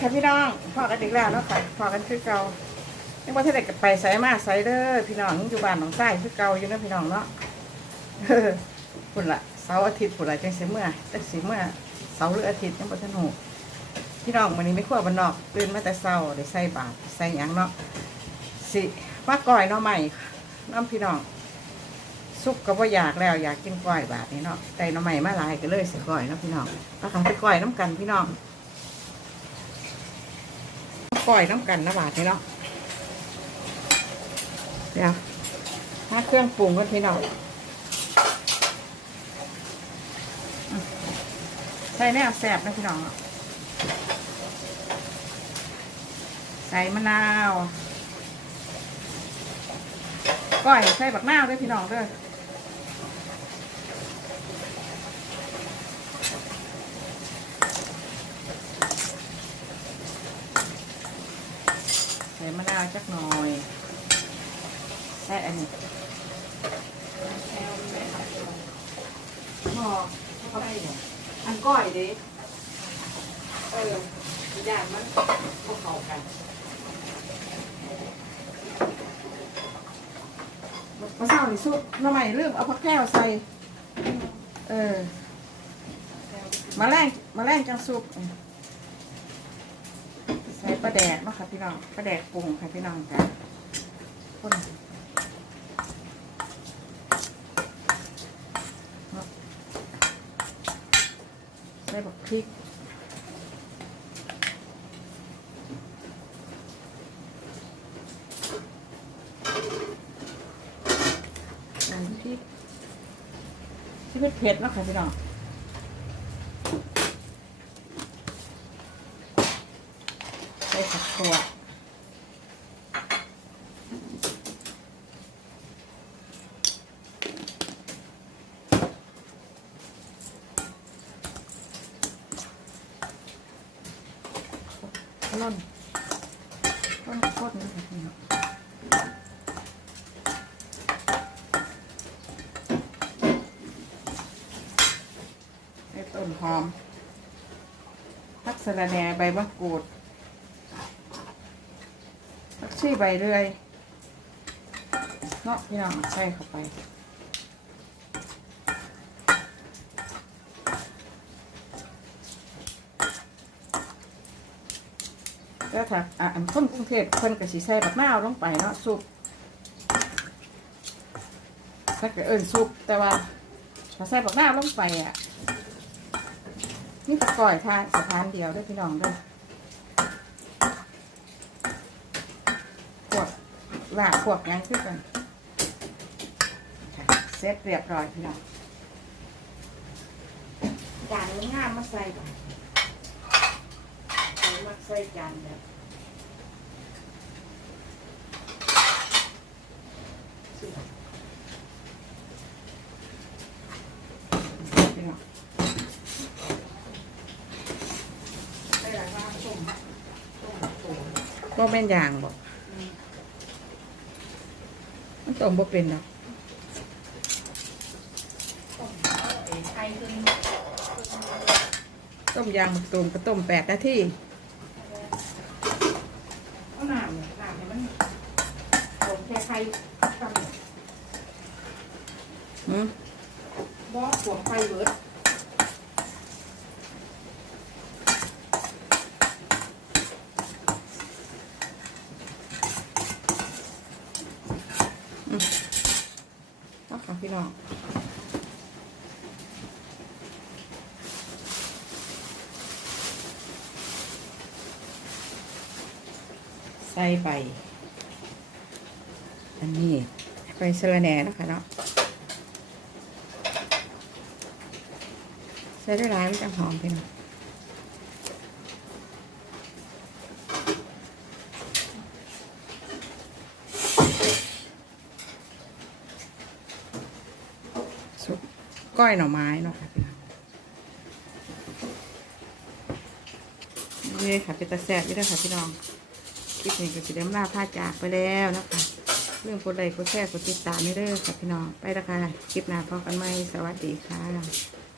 ค่ะพี่น้องพอกันอีกแล้วเนาะค่ะพอกันคือเก่าไม่ว่าถ้าเด็กไปใส่มาใส่เด้อพี่น้องอยู่บ้านหนองไส้คือเก่าอยู่เนาะพี่น้องเนาะปุ่นละเสาร์อาทิตย์ปุ่นละจังสิเมื่อจังสิเมื่อเสาร์หรืออาทิตย์ยังบ่ทันหูพี่น้องวันนี้ไม่ขั้วบนนอกตื่นมาแต่เช้าได้ใส่บาตรใส่หยังเนาะสิว่าก้อยเนาะใหม่น้ำพี่น้องซุปก็บ่อยากแล้วอยากกินก้อยบาทนี้เนาะแต่เนาะใหม่มาหลายก็เลยสิก้อยเนาะพี่น้องราคาไปก้อยน้ำกันพี่น้อง ก้อยน้ำกันนะบาทนี้เนาะเดี๋ยวหาเครื่องปรุงกันพี่น้องใส่แนวแสบนะพี่น้องใส่มะนาวก้อยใส่บักนาวด้วยพี่น้องด้วยใส่มะนาวจักหน่อยใส่อันนี้พอเข้าไปเนี่ยอันก้อยดิเออยางมันพวกเขากันมาเศร้านี่สุดทำไมลืมเอาผักแก้วใส่ เออ มาแรงมาแรงจังซุป ใส่ปลาแดกเนาะค่ะพี่น้องปลาแดกปรุงค่ะพี่น้องจ้ะคนใส่บักพริกน้ำพริกที่เป็นเผ็ดเนาะค่ะพี่น้อง ใส่ผักถั่วล่นต้นโคตรนะคะพี่น้องไอ้ต้นหอมพักสะระแหน่ใบมะกรูด ชีใบเรื่อยเนาะพี่น้องใส่เข้าไปแล้วถ้าอะอันคนกรุงเทพเพิ่นก็สิใส่บักนาวลงไปเนาะซุปถ้าเกิดเอิ้นซุปแต่ว่าถ้าใส่บักนาวลงไปอะนี่ตะก่อยทานสะพานเดียวด้วยพี่น้องด้วยพวกห ลากพวกหยังขึ้นกันค่ะเสร็จเรียบร้อยพี่น้องจานงามๆมาใส่ก่อนใส่มาใส่จานแบบพี่น้องบ่แม่นยางบอกมัน ต้มบ่เป็นเนาะไข่ขึ้นต้มยางหมึกต้มก็ต้มแปดนาทีเอาน้ำเนี่ยน้ำเนี่ยมันต้มแค่ไข่ทำเนี่ยหืมบ่ขวงไฟเบิดอืมเอาค่ะ พี่น้องใส่ไป อันนี้ไปสละแหน่นะคะเนาะใส่ได้หลายมันจะหอมไปหน่อยสุ ก้อยหน่อไม้เนาะค่ะพี่น้องนี่ค่ะเป็นตะแซ่บนี่ด้วยค่ะพี่น้องคลิปนี้ก็จะได้มาพาจากไปแล้วนะคะ เรื่องกดไลค์กดแชร์กดติดตามไม่เด้อค่ะพี่น้องไปแล้วค่ะคลิปหน้าพบกันใหม่สวัสดีค่ะ